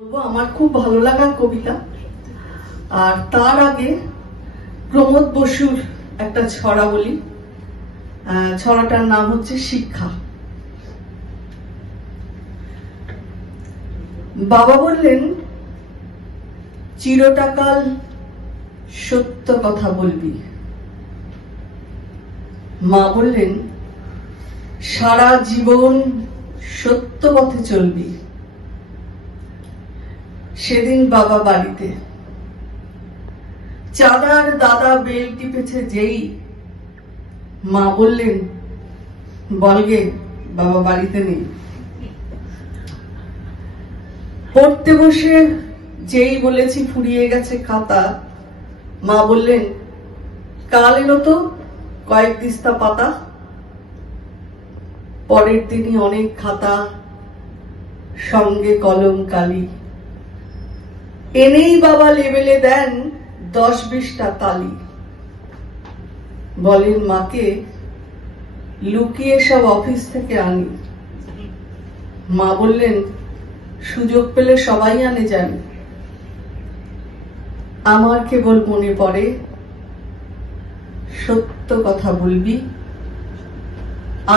আমার খুব ভালো লাগা কবিতা। আর তার আগে প্রমোদ বসুর একটা ছড়া বলি। ছড়াটার নাম হচ্ছে শিক্ষা। বাবা বললেন, চিরটাকাল সত্য কথা বলবি। মা বললেন, সারা জীবন সত্য পথে চলবি। সেদিন বাবা বাড়িতে, চাঁদার দাদা বেল টিপেছে যেই, মা বললেন, বলগে বাবা বাড়িতে নেই। পড়তে বসে যেই বলেছি ফুরিয়ে গেছে খাতা, মা বললেন, কাল এলো তো কয়েক দিস্তা পাতা। পরের দিনই অনেক খাতা, সঙ্গে কলম কালি। এনেই বাবা লেবেলে দেন 10-20টা তালি। বলেন মাকে, লুকিয়ে সব অফিস থেকে আনি। মা বললেন, সুযোগ পেলে সবাই আনে জানি। আমার কেবল মনে পড়ে, সত্য কথা বলবি।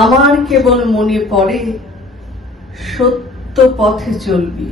আমার কেবল মনে পড়ে, সত্য পথে চলবি।